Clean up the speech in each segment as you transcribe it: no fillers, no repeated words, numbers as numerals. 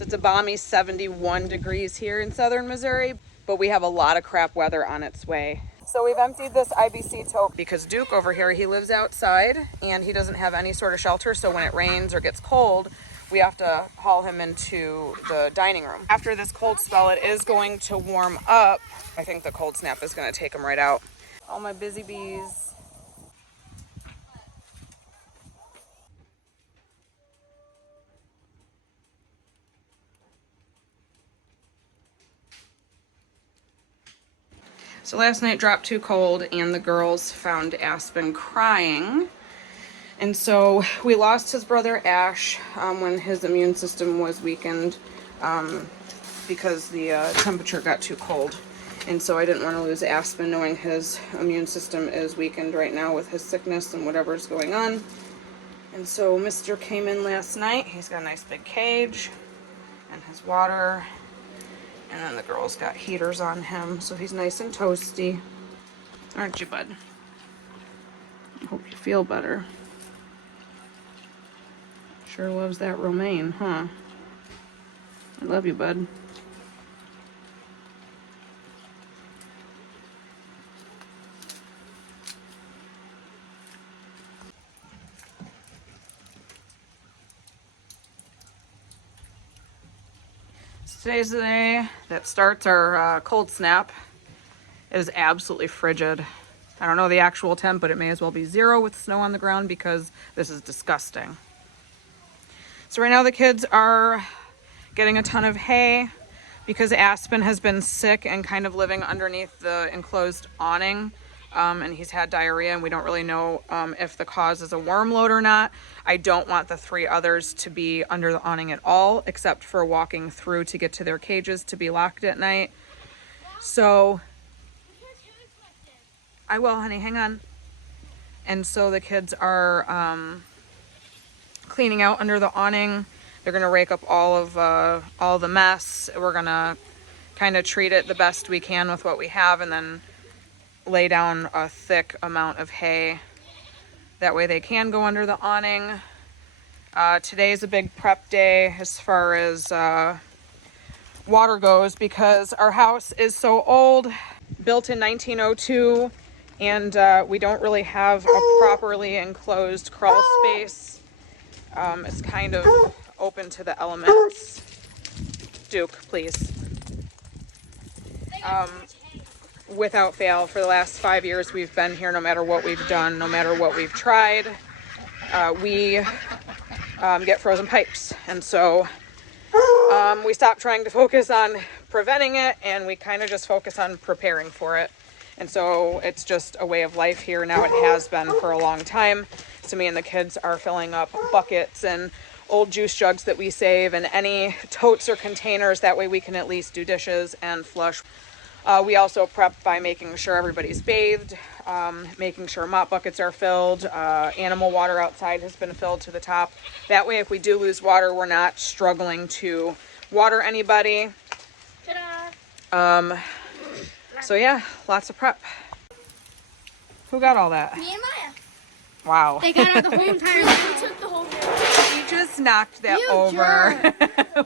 It's a balmy 71 degrees here in southern Missouri, but we have a lot of crap weather on its way. So we've emptied this IBC tote because Duke over here, he lives outside and he doesn't have any sort of shelter. So when it rains or gets cold, we have to haul him into the dining room. After this cold spell, it is going to warm up. I think the cold snap is going to take him right out. All my busy bees. So last night dropped too cold and the girls found Aspen crying. And so we lost his brother Ash when his immune system was weakened because the temperature got too cold. And so I didn't want to lose Aspen knowing his immune system is weakened right now with his sickness and whatever's going on. And so Mr. came in last night. He's got a nice big cage and his water. And then the girls got heaters on him, so he's nice and toasty. Aren't you, bud? I hope you feel better. Sure loves that romaine, huh? I love you, bud. Today's the day that starts our cold snap. It is absolutely frigid. I don't know the actual temp, but it may as well be 0 with snow on the ground because this is disgusting. So right now the kids are getting a ton of hay because Aspen has been sick and kind of living underneath the enclosed awning. And he's had diarrhea and we don't really know if the cause is a worm load or not. I don't want the 3 others to be under the awning at all, except for walking through to get to their cages to be locked at night. So I will, honey, hang on. And so the kids are cleaning out under the awning. They're gonna rake up all the mess. We're gonna kind of treat it the best we can with what we have and then lay down a thick amount of hay. That way they can go under the awning. Today's a big prep day as far as water goes because our house is so old, built in 1902, and we don't really have a properly enclosed crawl space. It's kind of open to the elements. Duke, please. Without fail, for the last 5 years we've been here, no matter what we've done, no matter what we've tried, we get frozen pipes. And so we stopped trying to focus on preventing it and we kind of just focus on preparing for it. And so it's just a way of life here now. It has been for a long time. So me and the kids are filling up buckets and old juice jugs that we save and any totes or containers. That way we can at least do dishes and flush. We also prep by making sure everybody's bathed, making sure mop buckets are filled, animal water outside has been filled to the top. That way if we do lose water, we're not struggling to water anybody. Ta-da! So yeah, lots of prep. Who got all that? Me and Maya. Wow. They got out the whole entire thing. They took the whole thing. He just knocked that over.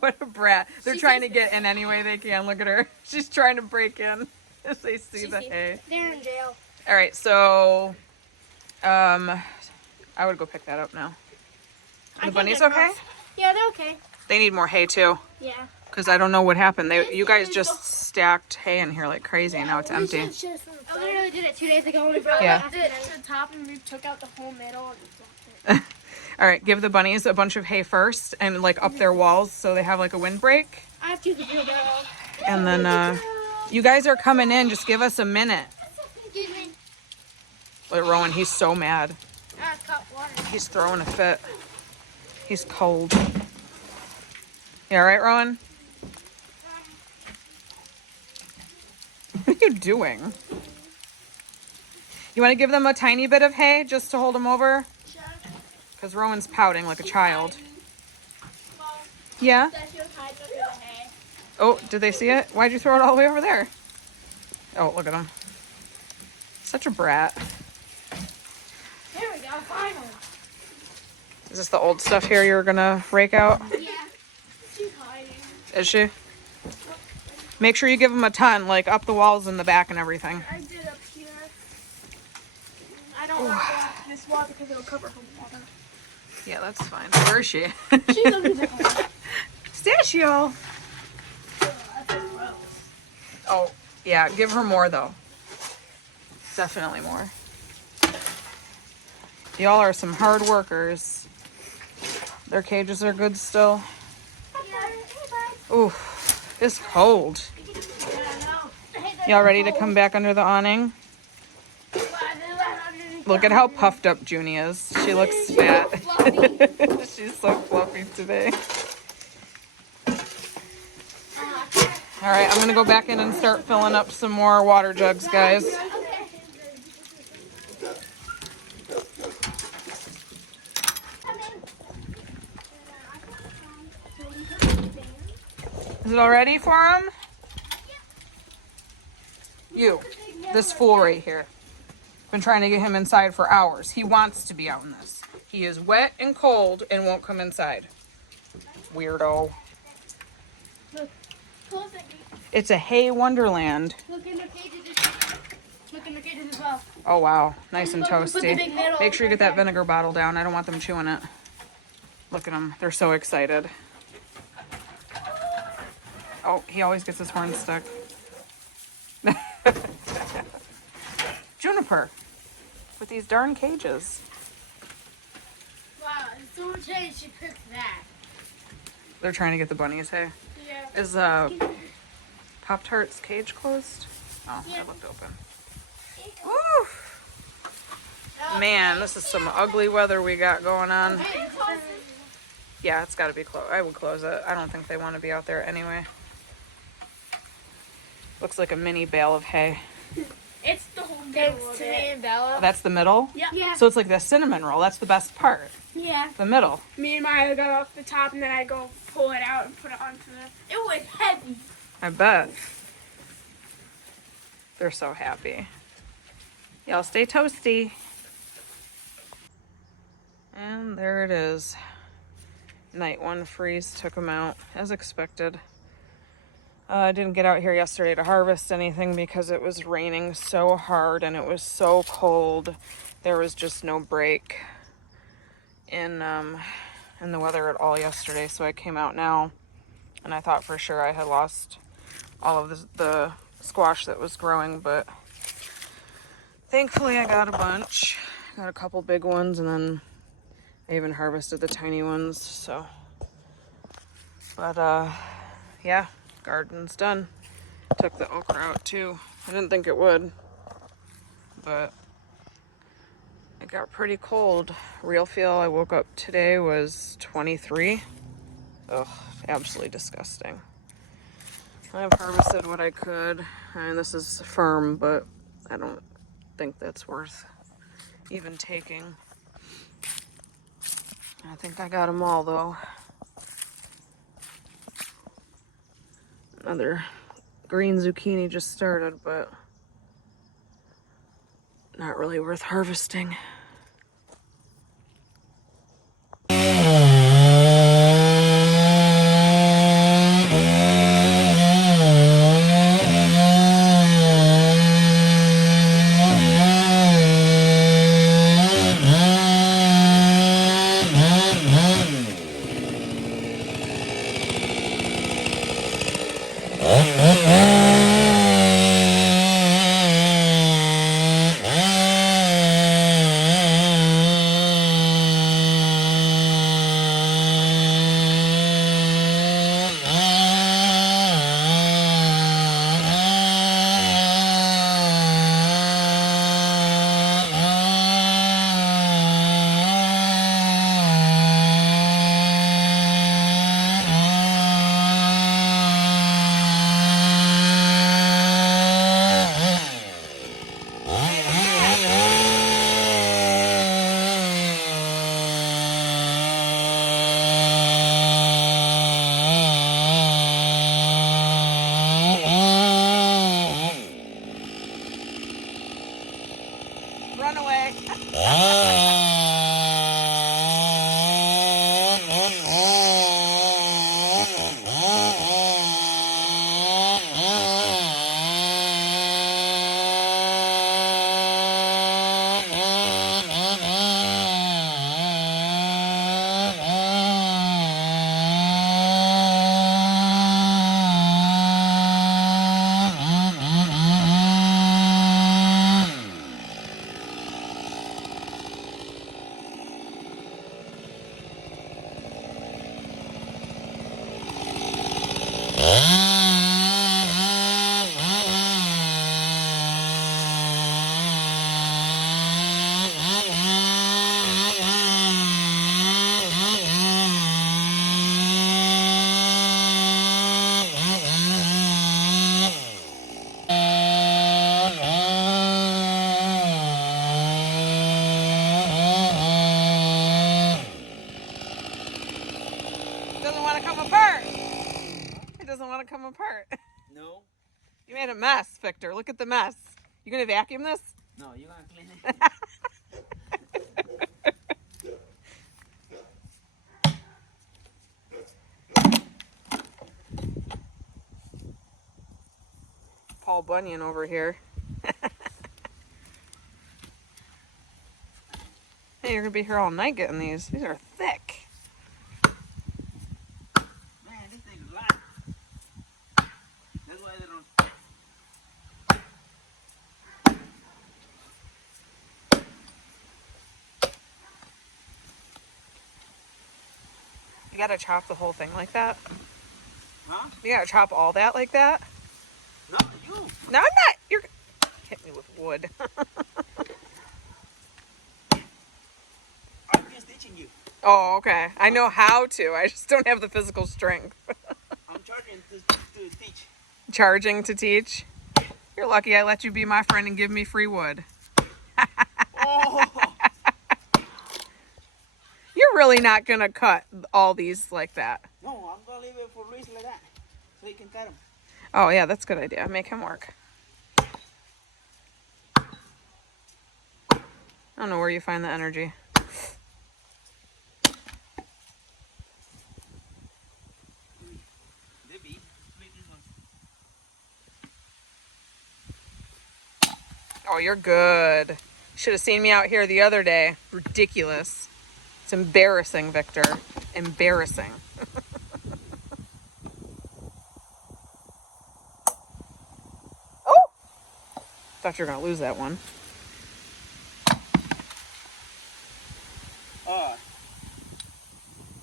What a brat. They're trying to get in any way they can. Look at her. She's trying to break in as they see the hay. They're in jail. All right, so I would go pick that up now. The bunnies okay? Yeah, they're okay. They need more hay too. Yeah. Because I don't know what happened. You guys just stacked hay in here like crazy and now it's empty. I literally did it 2 days ago when we brought it to the top and we took out the whole middle and dropped it. All right, give the bunnies a bunch of hay first and like up their walls so they have like a windbreak. I have to use the wheelbarrow. And then you guys are coming in. Just give us a minute. Excuse me. Look at Rowan. He's so mad. Cup water. He's throwing a fit. He's cold. You all right, Rowan? What are you doing? You want to give them a tiny bit of hay just to hold them over? Sure. Because Rowan's pouting like a child. Yeah? Oh, did they see it? Why'd you throw it all the way over there? Oh, look at him. Such a brat. There we go, finally. Is this the old stuff here you're going to rake out? Yeah. She's hiding. Is she? Make sure you give them a ton, like up the walls in the back and everything. I did up here. I don't want to go up this wall because it'll cover her water. Yeah, that's fine. Where is she? She's under the hole. Pistachio. Oh, yeah. Give her more, though. Definitely more. Y'all are some hard workers. Their cages are good still. Ooh, it's cold. Y'all ready to come back under the awning? Look at how puffed up Junie is. She looks fat. She's so fluffy today. All right, I'm gonna go back in and start filling up some more water jugs, guys. Is it all ready for him? You, this fool right here. Been trying to get him inside for hours. He wants to be out in this. He is wet and cold and won't come inside. Weirdo. Look, It's a hay wonderland. look in the cages. Look in the cages as well. Oh wow, nice and Put the toasty. big middle Make sure you get that right there. vinegar bottle down. I don't want them chewing it. Look at them. They're so excited. Oh, he always gets his horn stuck. Juniper, with these darn cages. Wow, it's so much hay. She picked that. They're trying to get the bunnies, hey? Yeah. Is Pop-Tart's cage closed? Oh, Yeah. it looked open. Woo! Man, this is some ugly weather we got going on. Yeah, it's got to be closed. I would close it. I don't think they want to be out there anyway. Looks like a mini bale of hay. It's the whole middle of it. And Bella. That's the middle? Yeah. So it's like the cinnamon roll. That's the best part. Yeah. The middle. Me and Maya go off the top and then I go pull it out and put it onto the... It was heavy. I bet. They're so happy. Y'all stay toasty. And there it is. Night one freeze took them out as expected. I didn't get out here yesterday to harvest anything because it was raining so hard and it was so cold. There was just no break in the weather at all yesterday, so I came out now and I thought for sure I had lost all of the squash that was growing, but thankfully I got a bunch. Got a couple big ones and then I even harvested the tiny ones, so. But yeah, garden's done. Took the okra out too. I didn't think it would, but it got pretty cold. Real feel I woke up today was 23. Ugh, absolutely disgusting. I've harvested what I could, and this is firm, but I don't think that's worth even taking. I think I got them all though. Another green zucchini just started, but not really worth harvesting. want to come apart. It doesn't want to come apart. No. You made a mess, Victor. Look at the mess. You gonna vacuum this? No, you're gonna clean it. Paul Bunyan over here. Hey, you're gonna be here all night getting these. These are thick. Man, this thing is light. That's why they don't. You gotta chop the whole thing like that? Huh? You gotta chop all that like that? No, you. No, I'm not. You're hit me with wood. I'm just teaching you. Oh, okay. I know how to. I just don't have the physical strength. I'm charging to teach. Charging to teach? You're lucky I let you be my friend and give me free wood. Oh. You're really not gonna cut all these like that. No, I'm gonna leave it for Luis like that, so he can cut them. Oh yeah, that's a good idea. Make him work. I don't know where you find the energy. Debbie, split this one. Oh, you're good. Should have seen me out here the other day. Ridiculous. It's embarrassing, Victor. Embarrassing. Oh! Thought you were going to lose that one.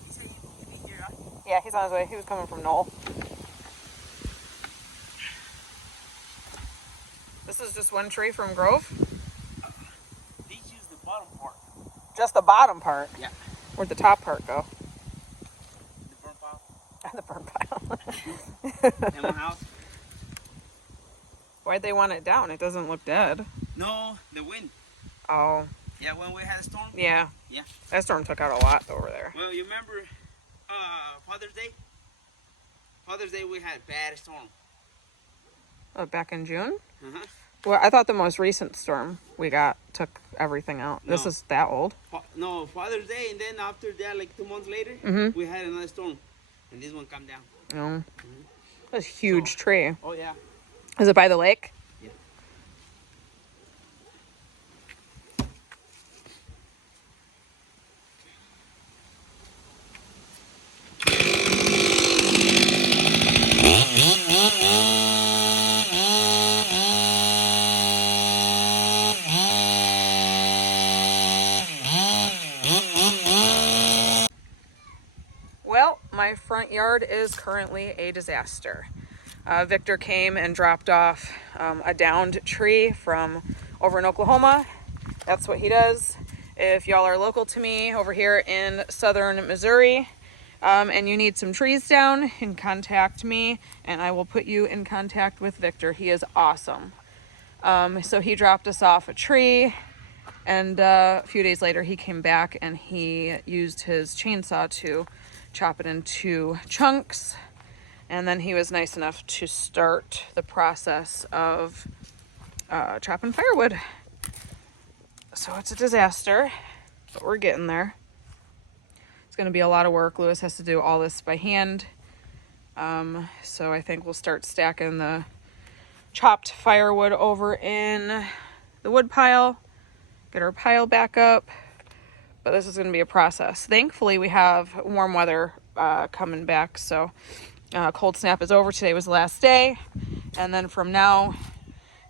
He said he'd be here, huh? Yeah, he's on his way. He was coming from Knoll. This is just one tree from Grove? These use the bottom part. Just the bottom part? Yeah. Where'd the top part go? The burn pile. The burn pile. In my house. Why'd they want it down? It doesn't look dead. No, the wind. Oh, Yeah, when we had a storm. yeah. Yeah. That storm took out a lot over there. Well, you remember Father's Day? Father's Day we had a bad storm. Oh, back in June? Uh-huh. Well, I thought the most recent storm we got took everything out. This No. is that old. No, Father's Day, and then after that, like 2 months later, we had another storm, and this one come down. Oh. That's a huge tree. Oh yeah. Is it by the lake? Yeah. Well, my front yard is currently a disaster. Victor came and dropped off a downed tree from over in Oklahoma. That's what he does. If y'all are local to me over here in southern Missouri and you need some trees down, you can contact me and I will put you in contact with Victor. He is awesome. So he dropped us off a tree, and a few days later he came back and he used his chainsaw to chop it into chunks. And then he was nice enough to start the process of chopping firewood. So it's a disaster, but we're getting there. It's going to be a lot of work. Lewis has to do all this by hand. So I think we'll start stacking the chopped firewood over in the wood pile, get our pile back up. But this is going to be a process. Thankfully, we have warm weather coming back, so cold snap is over. Today was the last day, and then from now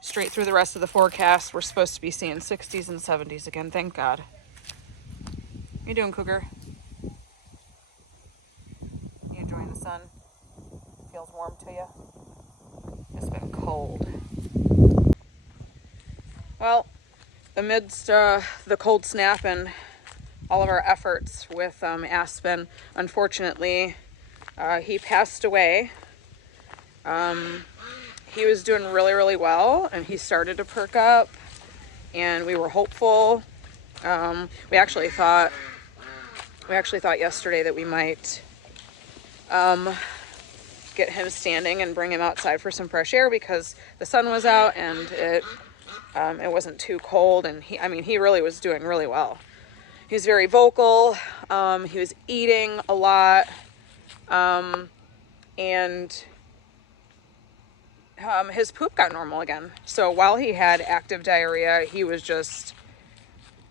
straight through the rest of the forecast, we're supposed to be seeing 60s and 70s again. Thank God. How you doing, Cougar? You enjoying the sun? Feels warm to you? It's been cold. Well, amidst the cold snap and all of our efforts with Aspen, unfortunately, he passed away. He was doing really, really well, and he started to perk up, and we were hopeful. We actually thought yesterday that we might get him standing and bring him outside for some fresh air because the sun was out and it wasn't too cold. And he really was doing really well. He was very vocal. He was eating a lot. And his poop got normal again. So while he had active diarrhea, he was just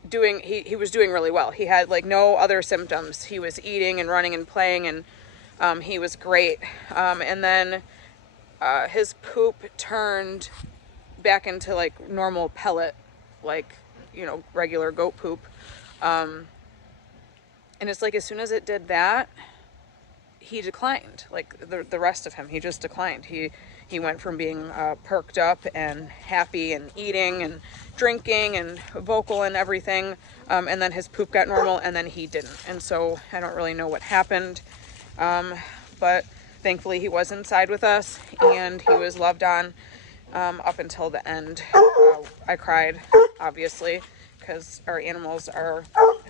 doing, he was doing really well. He had like no other symptoms. He was eating and running and playing, and he was great. And then his poop turned back into like normal pellet, like, regular goat poop. And it's like as soon as it did that, he declined. Like the rest of him, he just declined. He went from being perked up and happy and eating and drinking and vocal and everything, and then his poop got normal, and then he didn't. And so I don't really know what happened, but thankfully he was inside with us and he was loved on up until the end. I cried, obviously, because our animals are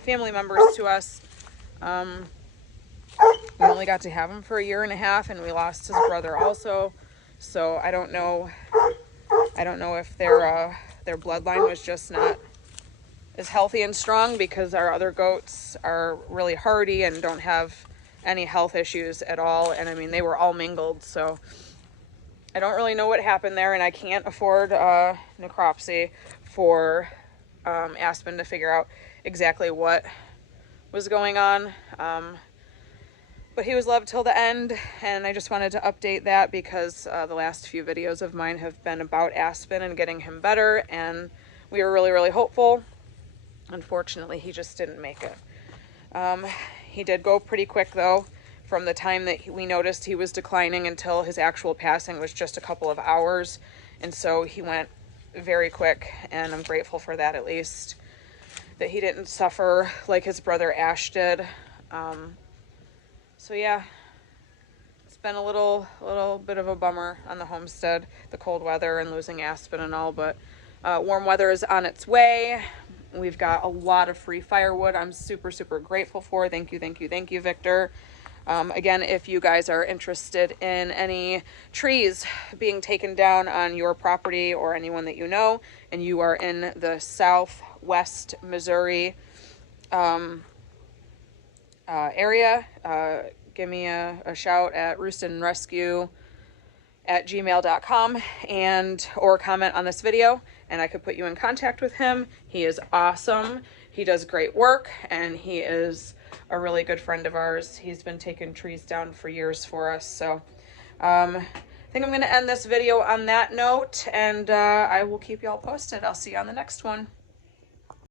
family members to us. We only got to have him for 1.5 years, and we lost his brother also. So I don't know if their bloodline was just not as healthy and strong, because our other goats are really hardy and don't have any health issues at all. And I mean, they were all mingled, so I don't really know what happened there, and I can't afford necropsy for Aspen to figure out exactly what was going on. But he was loved till the end, and I just wanted to update that because the last few videos of mine have been about Aspen and getting him better, and we were really, really hopeful. Unfortunately, he just didn't make it. He did go pretty quick, though. From the time that we noticed he was declining until his actual passing was just a couple of hours, and so he went very quick, and I'm grateful for that, at least, that he didn't suffer like his brother Ash did. So yeah, it's been a little bit of a bummer on the homestead, the cold weather and losing Aspen and all, but warm weather is on its way. We've got a lot of free firewood I'm super, super grateful for. Thank you, Victor. Again, if you guys are interested in any trees being taken down on your property or anyone that you know, and you are in the southwest Missouri area, give me a shout at roostandrescue@gmail.com or comment on this video, and I could put you in contact with him. He is awesome. He does great work, and he is a really good friend of ours. He's been taking trees down for years for us. So I think I'm going to end this video on that note, and I will keep y'all posted. I'll see you on the next one.